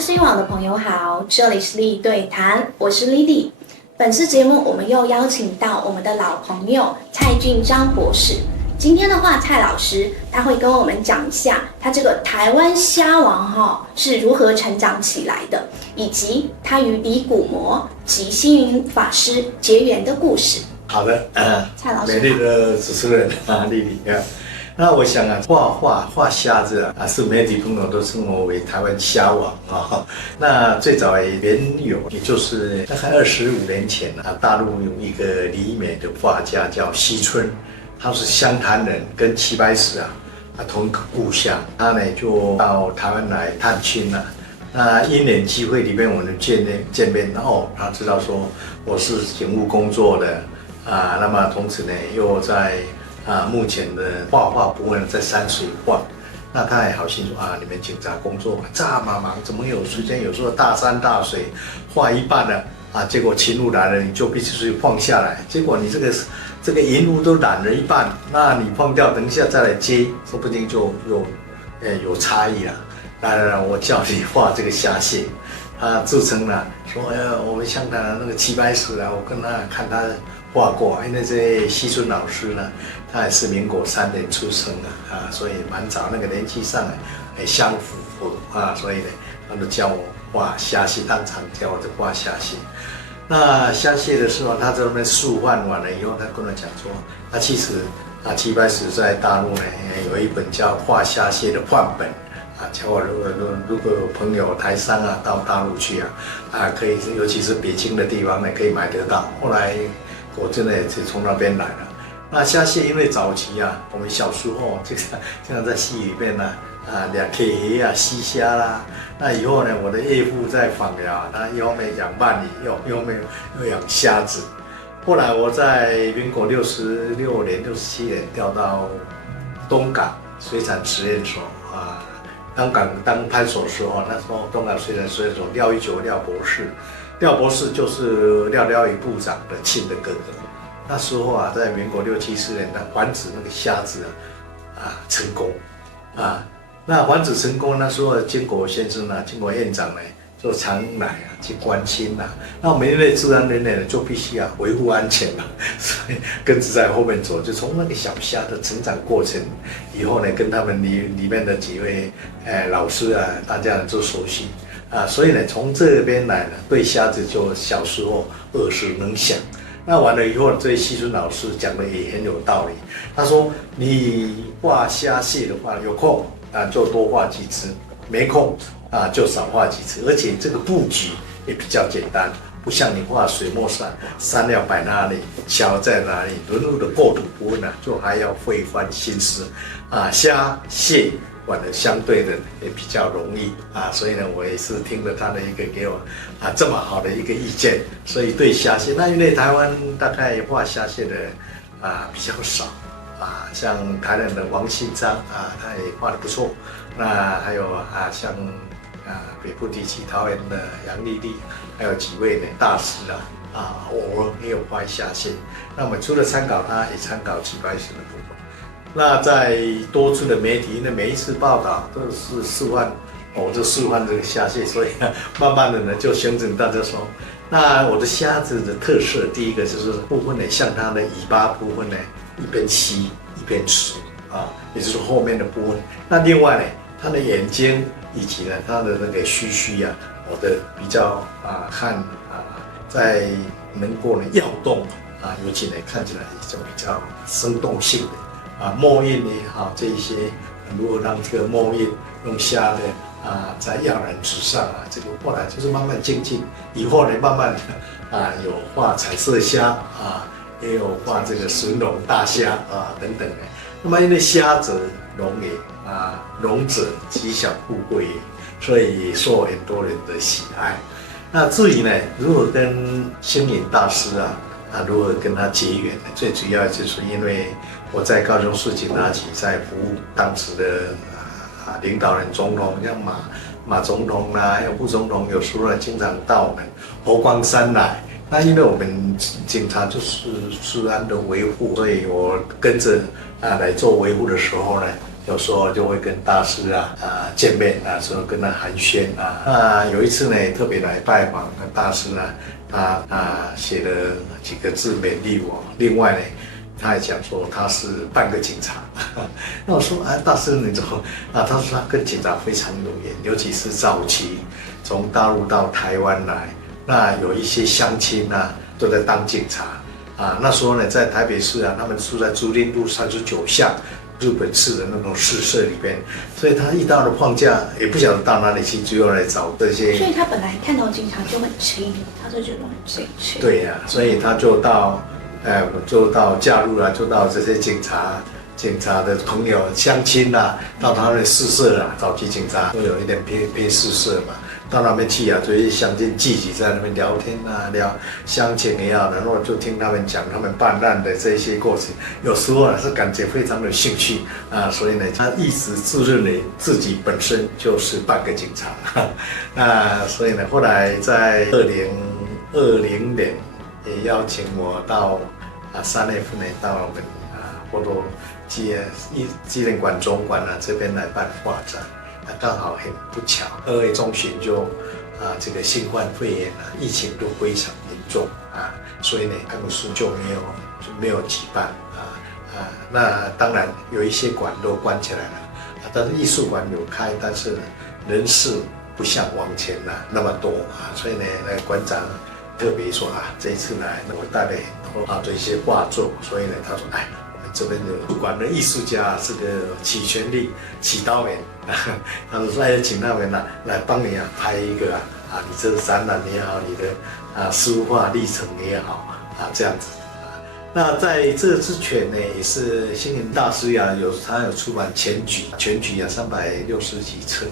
湾新网的朋友好，这里是丽对谈，我是 Lily。本次节目我们又邀请到我们的老朋友蔡俊章博士。今天的话，蔡老师他会跟我们讲一下他这个台湾虾王是如何成长起来的，以及他与李古模及星云法师结缘的故事。好的，蔡老师，美丽的主持人丽丽啊。那我想啊，画虾子啊，是媒体朋友都称我为台湾虾王啊。那最早缘由，也就是大概25年前啊，大陆有一个李美的画家叫西村，他是湘潭人，跟齐白石啊同一个故乡，他呢就到台湾来探亲了。那因缘机会里面，我们见面，然后他知道说我是警务工作的啊，那么同时呢又在目前的画部分在山水画，那他也好心说啊，你们警察工作这么忙，怎么有时间？有时候大山大水画一半了啊，结果勤务来了，你就必须放下来，结果你这个银雾都染了一半，那你放掉，等一下再来接，说不定就有差异了。来，我叫你画这个虾蟹，他自称了说，我们湘潭的那个齐白石啊，我跟他看他画过，因为这西村老师呢，他也是民国3年出生的啊，所以蛮早那个年纪上也相符啊，所以呢，他就教我画虾蟹，当场教我画虾蟹。那虾蟹的时候，他在那边示范完了以后，他跟我讲说，其实齐白石在大陆呢有一本叫《画虾蟹》的范本。叫我如果有朋友台商到大陆去可以，尤其是北京的地方呢，可以买得到。后来我真的也是从那边来了。那虾蟹因为早期我们小时候经常在戏里面养铁鱼西虾啦。那以后呢，我的岳父在访寮，他一方面养鳗鱼，又养虾子。后来我在民国66年、67年调到东港水产实验所当派出所的时候，那时候东港水产实验所廖一九廖博士就是廖廖宇部长的亲的哥哥。那时候在民国6、74年的繁殖那个虾子成功那繁殖成功，那时候金国先生金国院长呢就常来去关心那我们因为自然人呢就必须维护安全所以跟着在后面走，就从那个小虾的成长过程以后呢，跟他们里面的几位老师大家就熟悉所以呢从这边来呢，对虾子就小时候耳熟能详。那完了以后，这西村老师讲的也很有道理。他说你画虾蟹的话，有空就多画几只，没空就少画几次，而且这个布局也比较简单，不像你画水墨山料摆哪里，桥在哪里，人物的构图部分就还要费番心思虾蟹玩的相对的也比较容易所以呢，我也是听了他的一个给我这么好的一个意见，所以对虾蟹，那因为台湾大概画虾蟹的比较少像台南的王信章他也画得不错，那还有像北部地区桃园的杨丽丽，还有几位大师偶尔也有画虾蟹。那我们除了参考他，也参考齐白石的部分。那在多处的媒体，因为每一次报道都是示范，我就示范这个虾蟹，所以慢慢的呢就形成大家说，那我的虾子的特色，第一个就是部分呢，像它的尾巴部分呢，一边吸一边吃也就是后面的部分。那另外呢，它的眼睛以及呢它的那个须我的比较看在能够要动尤其呢看起来就比较生动性的墨印也好，这一些如何让这个墨印用虾的在跃然纸上这个后来就是慢慢精进，以后呢慢慢的有画彩色虾也有画这个神龙大虾等等的。那么因为虾者龙也龙者吉祥富贵也，所以也受很多人的喜爱。那至于呢，如何跟星云大师如何跟他结缘呢？最主要就是因为我在高雄市警察局在服务当时的领导人总统，像马总统还有副总统，有时候呢经常到我们佛光山来。那因为我们警察就是治安的维护，所以我跟着来做维护的时候呢，有时候就会跟大师见面说跟他寒暄有一次呢，特别来拜访那大师呢，他写了几个字勉励我。另外呢，他还讲说他是半个警察。那我说大师你怎么他说他跟警察非常有缘，尤其是早期从大陆到台湾来，那有一些乡亲都在当警察那时候呢，在台北市他们住在竹林路39巷。日本式的那种市社里边，所以他一到了放假，也不晓得到哪里去，就要来找这些。所以他本来看到警察就很亲，他就觉得很亲切。对呀，所以他就到加入就到这些警察的朋友乡亲到他们的市社早期警察都有一点偏市社嘛。到那边去就一些乡亲聚集在那边聊天聊乡情也好，然后就听他们讲他们办案的这些过程，有时候是感觉非常有兴趣所以呢，他一直自认为自己本身就是半个警察所以呢，后来在2020年也邀请我到3月份呢到我们波多纪念馆总馆这边来办画展。刚好很不巧，2月中旬就这个新冠肺炎疫情都非常严重所以呢，开幕式就没有举办那当然有一些馆都关起来了但是艺术馆有开，但是人事不像往前那么多所以呢，馆长特别说这一次来我带了很多这些画作，所以呢，他说这边的不管的艺术家这个起全力起刀员他说请他们来帮你拍一个你这个展览也好，你的书画历程也好这样子那在这之前呢，也是星云大师他有出版全集360几册。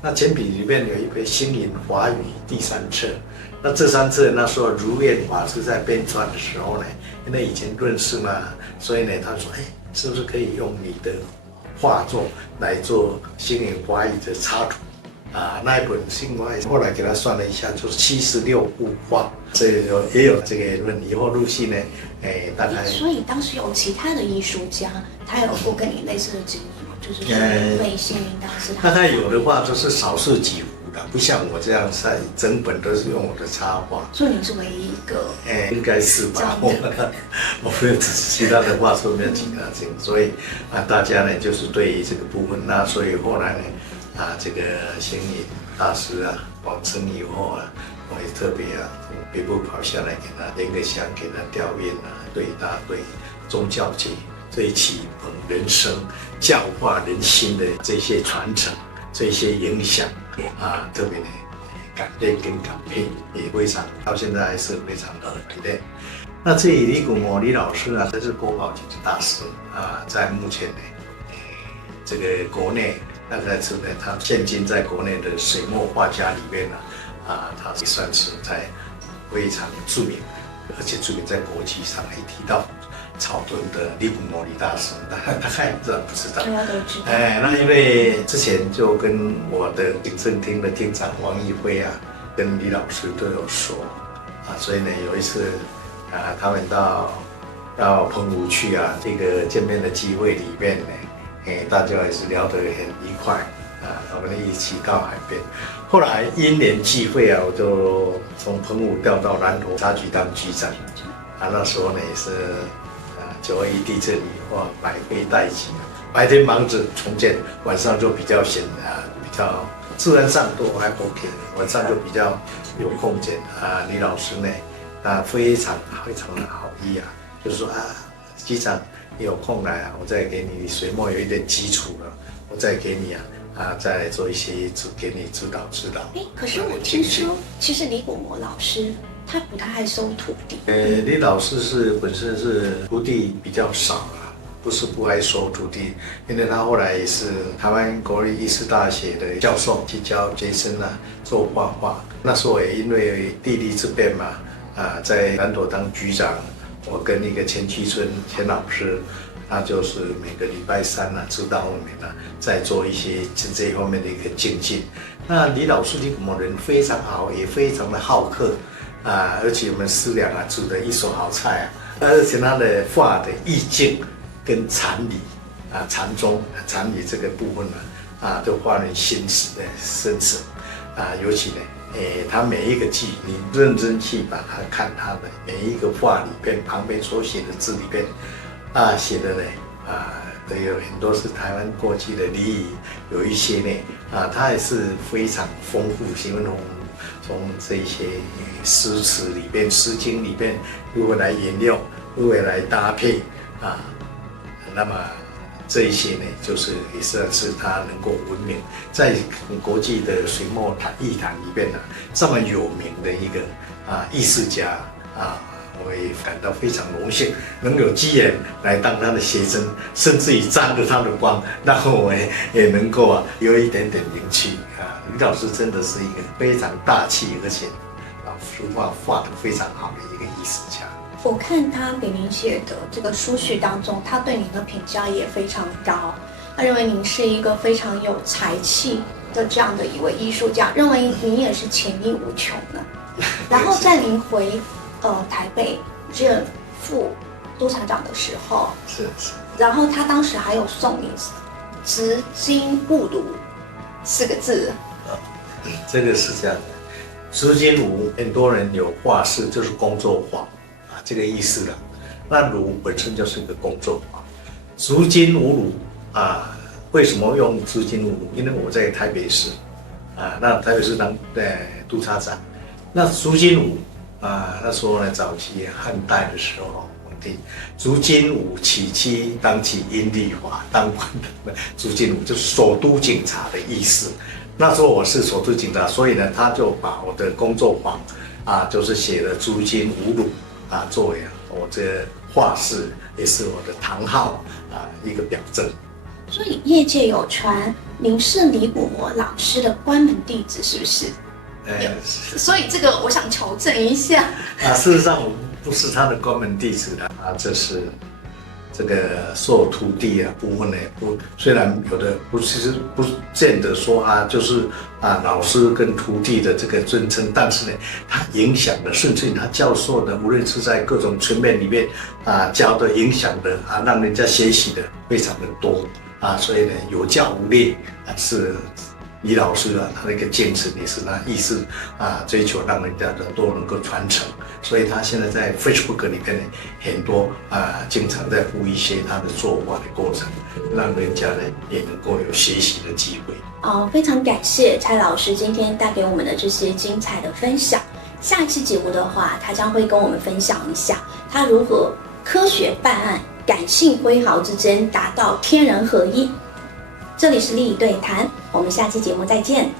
那前笔里面有一本《星云华语》第3册。那这3册那时候如愿法师在编撰的时候呢，因为以前认识嘛，所以呢他说是不是可以用你的画作来做星云华语的插图那一本星云华语后来给他算了一下，就是76幅画，所以也有这个论以后陆续呢大概。所以当时有其他的艺术家，他有过跟你类似的经历吗？就是被星云大师大概有的话就是少数几幅的，不像我这样整本都是用我的插画。所以你是唯一一个？应该是吧。我没有其他的画作没有其他这个，所以大家呢就是对于这个部分所以后来呢这个星云大师往生以后我也特别从北部跑下来给他连个香，给他吊唁对他对宗教界这一启蒙人生、教化人心的这些传承、这些影响特别的感念跟感佩，也非常到现在还是非常的怀念。那这里李古模李老师他是国宝级的大师在目前呢这个国内大概是他现今在国内的水墨画家里面他算是在非常著名，而且著名在国际上也提到草屯的李古模李大师，大概不知道。大家都知道。那因为之前就跟我的警政厅的厅长王义辉跟李老师都有说所以呢有一次他们到澎湖去这个见面的机会里面呢大家也是聊得很愉快我们一起到海边。后来因缘际会我就从澎湖调到南投察局当局长那时候呢也是921地震以后百废待举，白天忙着重建，晚上就比较闲比较自然上都还 OK， 晚上就比较有空间李老师呢非常非常的好意就是说局长你有空来我再给你水墨有一点基础了，我再给你再来做一些给你指导。可是我听说，其实李古模老师他不太爱收徒弟。李老师本身是徒弟比较少不是不爱收徒弟，因为他后来也是台湾国立艺术大学的教授，去教学生做画画。那时候也因为地利之便嘛在南投当局长，我跟一个钱其春钱老师他就是每个礼拜3指导我们在做一些这一方面的一个精进。那李老师李古模人非常好，也非常的好客而且我们师俩煮的一手好菜而且他的画的意境跟禅理禅宗禅理这个部分呢都花了心思的深沉尤其呢，他每一个句你认真去把它看他的每一个话里边旁边所写的字里边写的呢都有很多是台湾过去的俚语，有一些呢它也是非常丰富，喜欢从这些诗词里边、诗经里边如何来引用，如何来搭配那么这一些呢，就是也算是他能够闻名在国际的水墨艺坛里边这么有名的一个艺术家我也感到非常荣幸，能有机缘来当他的学生，甚至于沾着他的光，让我也能够有一点点名气李老师真的是一个非常大气，而且书画画得非常好的一个艺术家。我看他给您写的这个书序当中，他对您的评价也非常高，他认为您是一个非常有才气的这样的一位艺术家，认为您也是潜力无穷的。然后在您回台北任副督察长的时候，是，然后他当时还有送你“执金不如”4个字。这个是这样的，执金如很多人有画室就是工作坊这个意思了。那儒本身就是一个工作坊，执金无儒为什么用执金无儒？因为我在台北市那台北市当督察长，那执金吾那时候呢，早期汉代的时候，皇帝执金吾起妻当起阴律法，当官的执金吾就是首都警察的意思。那时候我是首都警察，所以呢，他就把我的工作坊就是写了执金无儒作为我这画室，也是我的堂号一个表证。所以业界有传您是李武模老师的关门弟子，是不是？所以这个我想求证一下。事实上我不是他的关门弟子的这是这个受徒弟部分呢，虽然有的不见得说就是老师跟徒弟的这个尊称，但是呢，他影响的，甚至他教授的，无论是在各种层面里面教的、影响的让人家学习的非常的多所以呢，有教无类是李老师他的一个坚持，也是他意识追求让人家的都能够传承，所以他现在在 Facebook 里面呢，很多经常在附一些他的作画的过程，让人家呢也能够有学习的机会。非常感谢蔡老师今天带给我们的这些精彩的分享。下一期节目的话，他将会跟我们分享一下他如何科学办案，感性挥毫之间达到天人合一。这里是丽对谈，我们下期节目再见。